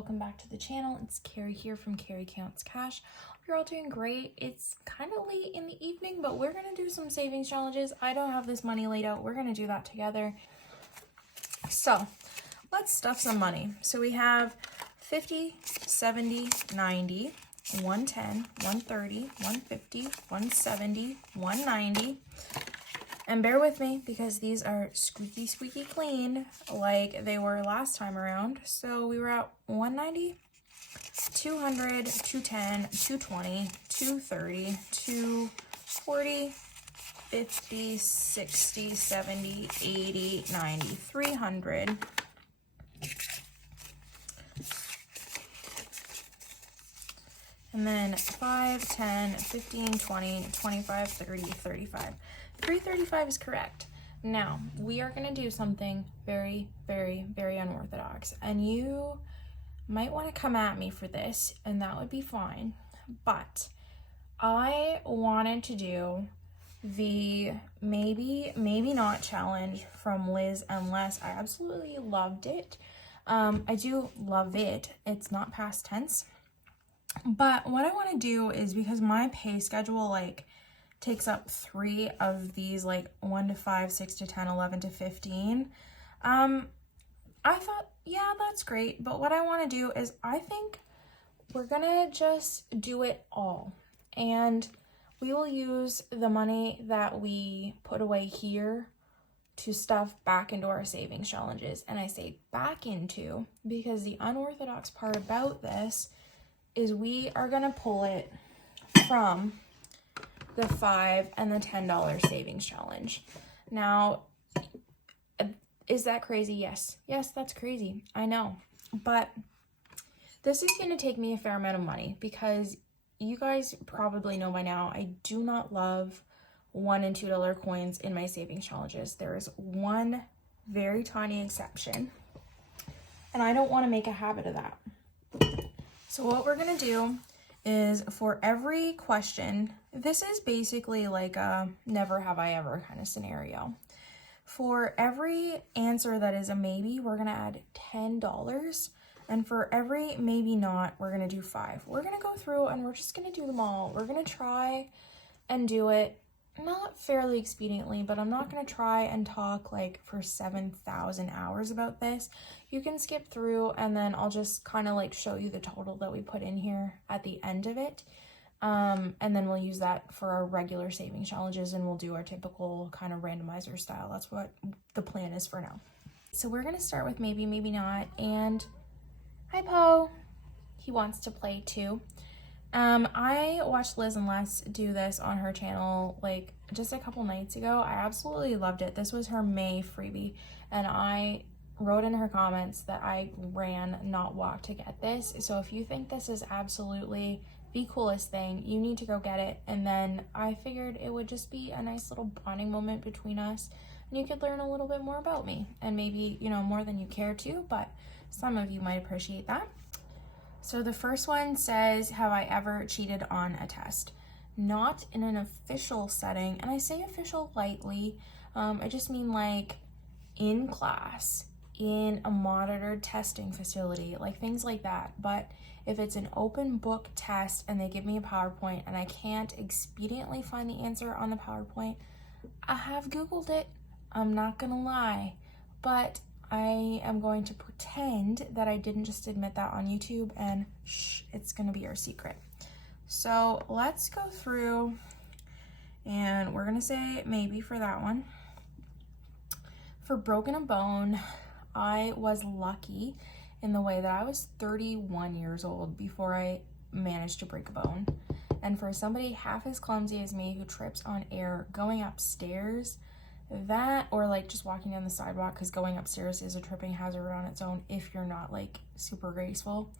welcome back to the channel. It's Carrie here from Carrie Counts Cash. Hope you're all doing great. It's kind of late in the evening, but we're gonna do some savings challenges. I don't have this money laid out. We're gonna do that together. So let's stuff some money. So we have 50, 70, 90, 110, 130, 150, 170, 190. And bear with me because these are squeaky, squeaky clean like they were last time around. So we were at 190, 200, 210, 220, 230, 240, 50, 60, 70, 80, 90, 300. And then 5, 10, 15, 20, 25, 30, 35. 335 is correct. Now, we are going to do something very, very, very unorthodox. And you might want to come at me for this, and that would be fine. But I wanted to do the maybe not challenge from Liz and Les. I absolutely loved it. I do love it. It's not past tense. But what I want to do is, because my pay schedule takes up 3 of these, 1 to 5, 6 to 10, 11 to 15. I thought, yeah, that's great. But what I want to do is, I think we're gonna just do it all. And we will use the money that we put away here to stuff back into our savings challenges. And I say back into because the unorthodox part about this is we are gonna pull it from the $5 and the $10 savings challenge. Now, is that crazy? Yes, that's crazy. I know, but this is going to take me a fair amount of money because you guys probably know by now I do not love $1 and $2 coins in my savings challenges. There is one very tiny exception, and I don't want to make a habit of that. So what we're going to do is, for every question, this is basically like a never have I ever kind of scenario. For every answer that is a maybe, we're going to add $10. And for every maybe not, we're going to do 5. We're going to go through and we're just going to do them all. We're going to try and do it not fairly expediently, but I'm not going to try and talk for 7,000 hours about this. You can skip through and then I'll just kind of show you the total that we put in here at the end of it. And then we'll use that for our regular saving challenges, and we'll do our typical kind of randomizer style. That's what the plan is for now. So we're going to start with maybe, maybe not. And hi, Poe. He wants to play too. I watched Liz and Les do this on her channel just a couple nights ago. I absolutely loved it. This was her May freebie, and I wrote in her comments that I ran, not walked, to get this. So if you think this is absolutely the coolest thing, you need to go get it. And then I figured it would just be a nice little bonding moment between us, and you could learn a little bit more about me, and maybe, more than you care to, but some of you might appreciate that. So the first one says, have I ever cheated on a test? Not in an official setting, and I say official lightly. I just mean in class, in a monitored testing facility, things like that. But if it's an open book test and they give me a PowerPoint and I can't expediently find the answer on the PowerPoint, I have Googled it. I'm not gonna lie, but I am going to pretend that I didn't just admit that on YouTube, and shh, it's gonna be our secret. So let's go through, and we're gonna say maybe for that one. For broken a bone, I was lucky in the way that I was 31 years old before I managed to break a bone. And for somebody half as clumsy as me who trips on air going upstairs, that, or just walking down the sidewalk, because going upstairs is a tripping hazard on its own if you're not super graceful.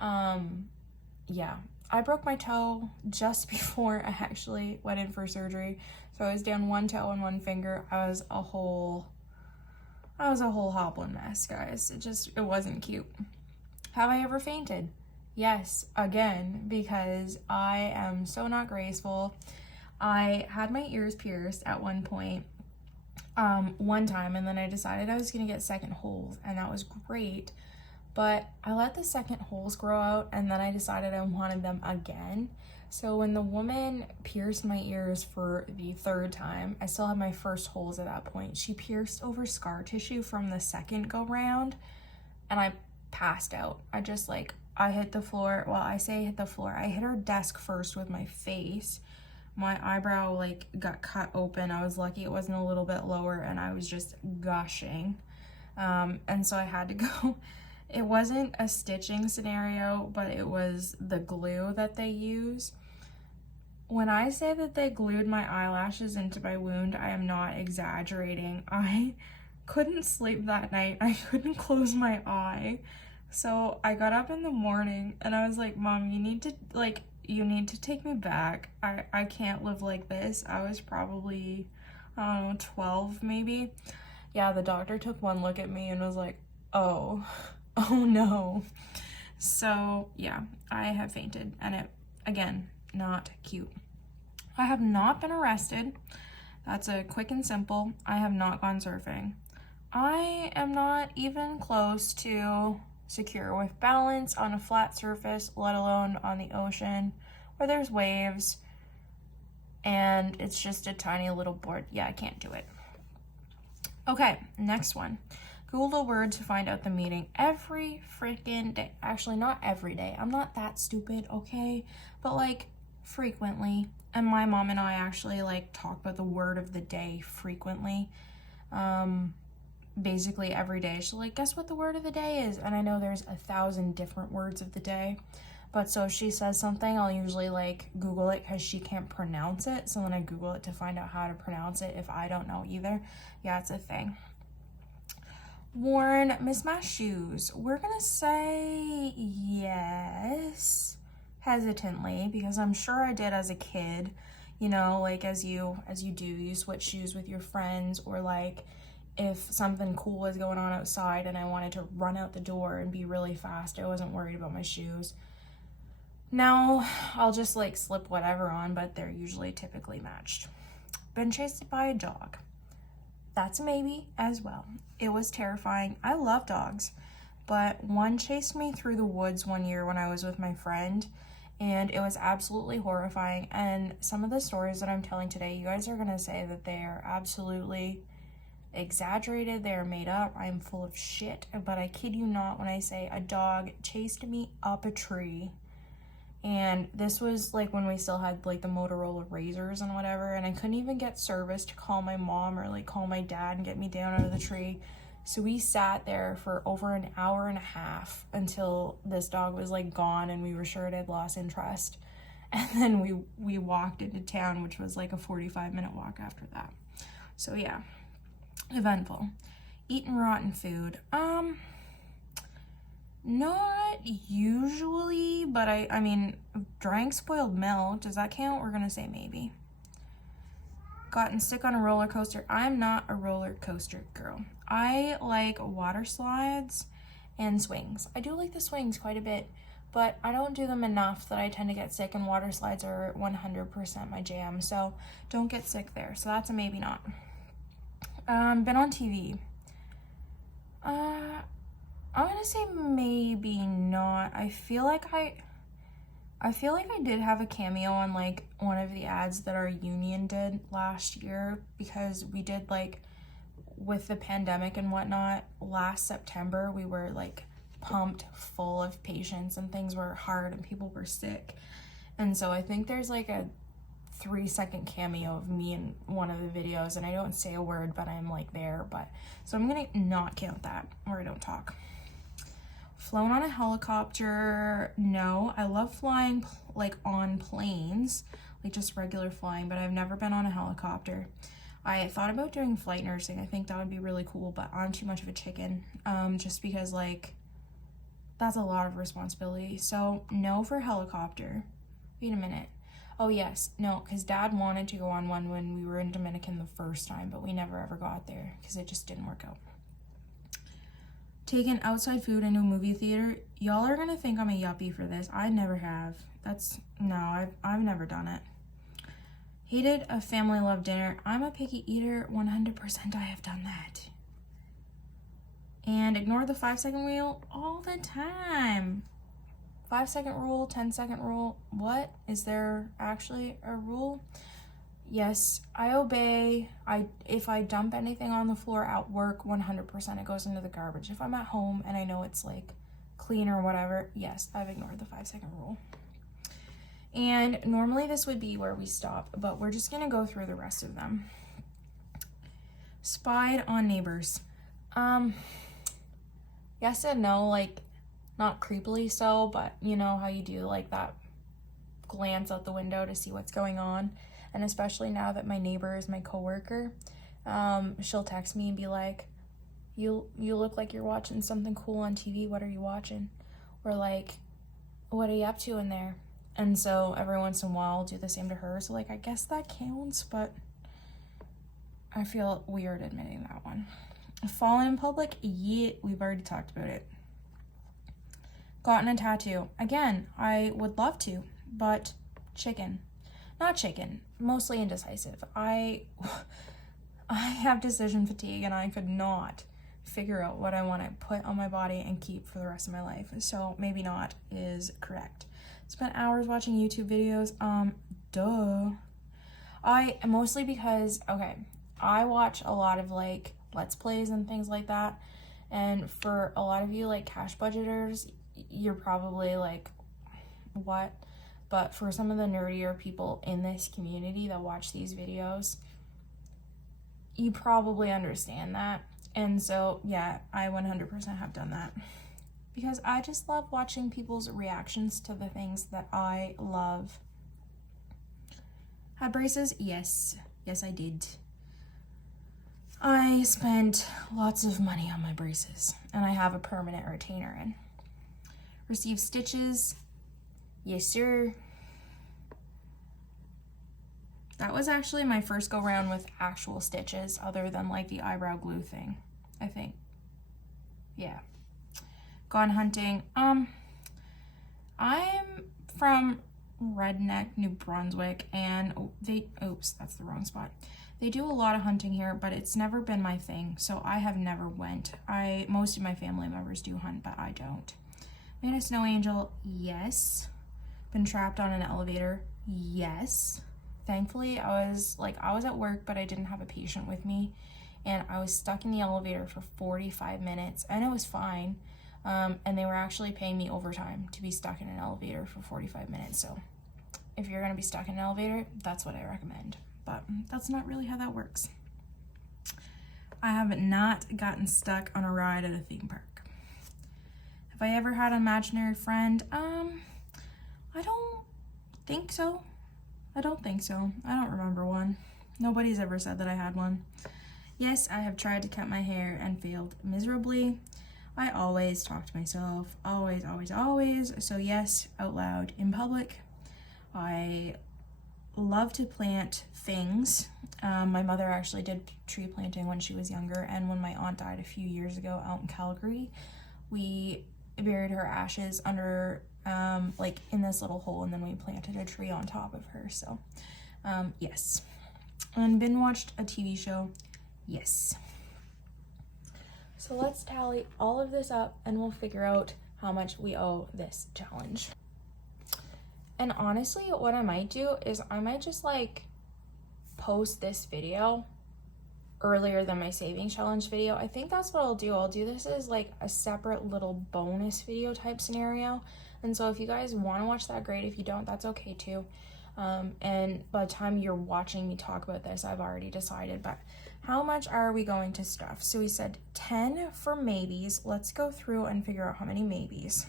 Yeah, I broke my toe just before I actually went in for surgery. So I was down one toe and one finger. I was a whole hobbling mess, guys. It wasn't cute. Have I ever fainted? Yes, again, because I am so not graceful. I had my ears pierced at one point, one time, and then I decided I was gonna get second holes, and that was great. but I let the second holes grow out, and then I decided I wanted them again. So when the woman pierced my ears for the third time, I still had my first holes at that point. She pierced over scar tissue from the second go round, and I passed out. I hit the floor. Well, I say hit the floor. I hit her desk first with my face. My eyebrow like got cut open. I was lucky it wasn't a little bit lower, and I was just gushing. And so I had to go. It wasn't a stitching scenario, but it was the glue that they use. When I say that they glued my eyelashes into my wound, I am not exaggerating. I couldn't sleep that night. I couldn't close my eye. So I got up in the morning and I was like, Mom, you need to take me back. I can't live like this. I was probably, I don't know, 12 maybe. Yeah, the doctor took one look at me and was like, oh no. So yeah, I have fainted, and it, again, not cute. I have not been arrested. That's a quick and simple. I have not gone surfing. I am not even close to secure with balance on a flat surface, let alone on the ocean where there's waves and it's just a tiny little board. Yeah, I can't do it. Okay, next one. Google a word to find out the meaning every freaking day. Actually, not every day. I'm not that stupid, okay? But like frequently. And my mom and I actually like talk about the word of the day frequently. Basically every day. She's like, guess what the word of the day is? And I know there's 1,000 different words of the day. But so if she says something, I'll usually like Google it because she can't pronounce it. So then I Google it to find out how to pronounce it if I don't know either. Yeah, it's a thing. Worn mismatched shoes. We're gonna say yes, hesitantly, because I'm sure I did as a kid. You know, like as you do, you switch shoes with your friends, or like if something cool was going on outside and I wanted to run out the door and be really fast, I wasn't worried about my shoes. Now I'll just like slip whatever on, but they're usually typically matched. Been chased by a dog. That's a maybe as well. It was terrifying. I love dogs, but one chased me through the woods one year when I was with my friend, and it was absolutely horrifying. And some of the stories that I'm telling today, you guys are gonna say that they are absolutely exaggerated, they are made up, I am full of shit, but I kid you not when I say a dog chased me up a tree. And this was like when we still had like the Motorola razors and whatever, and I couldn't even get service to call my mom or like call my dad and get me down out of the tree. So we sat there for over an hour and a half until this dog was like gone and we were sure it had lost interest. And then we walked into town, which was like a 45-minute walk after that. So yeah, eventful. Eating rotten food. Not usually, but I mean, drank spoiled milk. Does that count? We're gonna say maybe. Gotten sick on a roller coaster. I'm not a roller coaster girl. I like water slides and swings. I do like the swings quite a bit, but I don't do them enough that I tend to get sick, and water slides are 100% my jam, so don't get sick there. So that's a maybe not. Been on TV. I'm gonna say maybe not. I feel like I did have a cameo on like one of the ads that our union did last year, because we did like with the pandemic and whatnot last September, we were like pumped full of patients and things were hard and people were sick. And so I think there's like a 3-second cameo of me in one of the videos, and I don't say a word, but I'm like there. But so I'm gonna not count that, or I don't talk. Flown on a helicopter. No, I love flying like on planes, like just regular flying, but I've never been on a helicopter. I thought about doing flight nursing. I think that would be really cool, but I'm too much of a chicken, just because like that's a lot of responsibility. So no for helicopter. Wait a minute. Oh yes, no, because Dad wanted to go on one when we were in Dominican the first time, but we never ever got there because it just didn't work out. Taken outside food into a movie theater. Y'all are gonna think I'm a yuppie for this. I never have. I've never done it. Hated a family love dinner. I'm a picky eater. 100% I have done that. And ignore the 5-second rule all the time. 5-second rule, 10-second rule. What? Is there actually a rule? Yes, I obey. If I dump anything on the floor at work, 100% it goes into the garbage. If I'm at home and I know it's like clean or whatever, yes, I've ignored the 5-second rule. And normally this would be where we stop, but we're just gonna go through the rest of them. Spied on neighbors. Yes and no, like not creepily so, but you know how you do like that glance out the window to see what's going on. And especially now that my neighbor is my coworker, she'll text me and be like, you look like you're watching something cool on TV. What are you watching? Or like, what are you up to in there? And so every once in a while I'll do the same to her. So like, I guess that counts, but I feel weird admitting that one. Fallen in public? Yeah, we've already talked about it. Gotten a tattoo. Again, I would love to, but chicken. Not chicken, mostly indecisive. I have decision fatigue and I could not figure out what I want to put on my body and keep for the rest of my life. So maybe not is correct. Spent hours watching YouTube videos. Duh. Mostly because, okay, I watch a lot of like Let's Plays and things like that. And for a lot of you like cash budgeters, you're probably like, what? But for some of the nerdier people in this community that watch these videos, you probably understand that. And so, yeah, I 100% have done that. Because I just love watching people's reactions to the things that I love. Had braces? Yes. Yes, I did. I spent lots of money on my braces. And I have a permanent retainer in. Received stitches? Yes, sir. That was actually my first go round with actual stitches other than like the eyebrow glue thing, I think. Yeah. Gone hunting. I'm from Redneck, New Brunswick, and oops, that's the wrong spot. They do a lot of hunting here, but it's never been my thing, so I have never went. Most of my family members do hunt, but I don't. Made a snow angel? Yes. Been trapped on an elevator? Yes. Thankfully, I was at work, but I didn't have a patient with me, and I was stuck in the elevator for 45 minutes, and it was fine, and they were actually paying me overtime to be stuck in an elevator for 45 minutes, so if you're going to be stuck in an elevator, that's what I recommend, but that's not really how that works. I have not gotten stuck on a ride at a theme park. Have I ever had an imaginary friend? I don't think so. I don't remember one. Nobody's ever said that I had one. Yes, I have tried to cut my hair and failed miserably. I always talk to myself. Always, always, always. So yes, out loud in public. I love to plant things. My mother actually did tree planting when she was younger, and when my aunt died a few years ago out in Calgary, we buried her ashes under like in this little hole, and then we planted a tree on top of her. So yes. And binge watched a TV show? Yes. So let's tally all of this up and we'll figure out how much we owe this challenge. And honestly, what I might do is I might just like post this video earlier than my savings challenge video. I think that's what I'll do. I'll do this as like a separate little bonus video type scenario. And so if you guys want to watch that, great. If you don't, that's okay too. And by the time you're watching me talk about this, I've already decided. But how much are we going to stuff? So we said 10 for maybes. Let's go through and figure out how many maybes.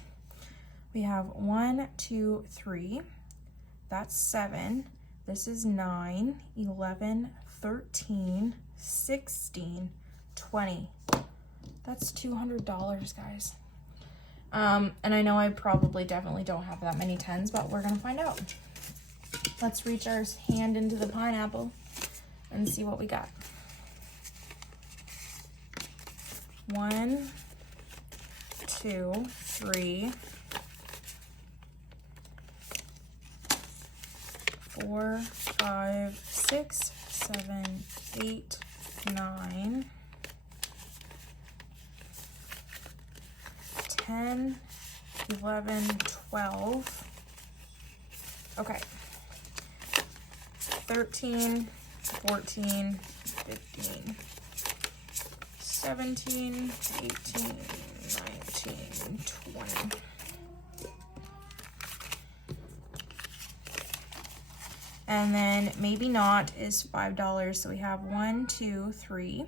We have 1, 2, 3. That's 7. This is 9, 11, 13, 16, 20. That's $200, guys. And I know I definitely don't have that many 10s, but we're gonna find out. Let's reach our hand into the pineapple and see what we got. 1, 2, 3, 4, 5, 6, 7, 8, 9, 10, 11, 12. Okay. 13, 14, 15, 17, 18, 19, 20. And then maybe not is $5. So we have 1, 2, 3,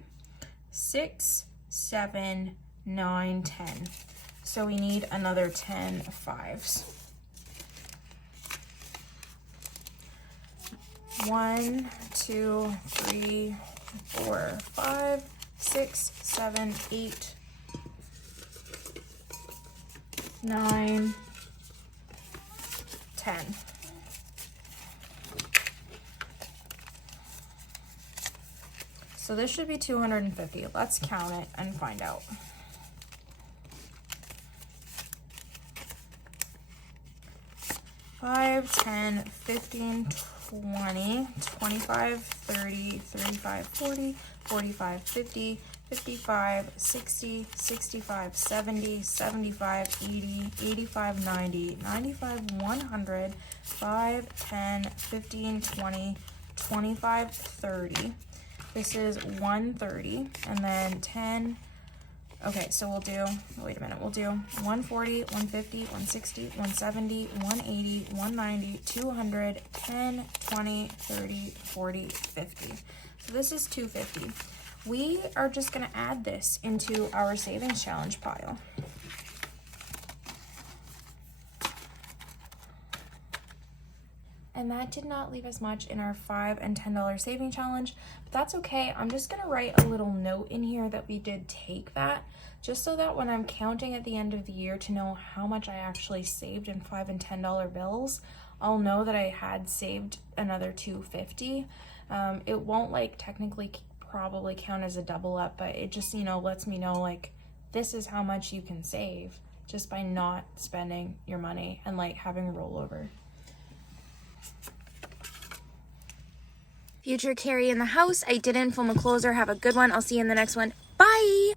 6, 7, 9, 10. So we need another 10 5s. 1, 2, 3, 4, 5, 6, 7, 8, 9, 10. So this should be 250. Let's count it and find out. $5, $10, $15, $20, $25, $30, $35, $40, $45, $50, $55, $60, $65, $70, $75, $80, $85, $90, $95, $100, $5, $10, $15, $20, $25, $30. This is 130, and then 10. Okay, so we'll do, wait a minute, we'll do 140, 150, 160, 170, 180, 190, 200, 10, 20, 30, 40, 50. So this is 250. We are just gonna add this into our savings challenge pile. And that did not leave us much in our $5 and $10 saving challenge, but that's okay. I'm just gonna write a little note in here that we did take that, just so that when I'm counting at the end of the year to know how much I actually saved in $5 and $10 bills, I'll know that I had saved another $250. It won't like technically probably count as a double up, but it just, you know, lets me know like this is how much you can save just by not spending your money and like having rollover. Future Carrie in the house. I didn't film a closer. Have a good one. I'll see you in the next one. Bye!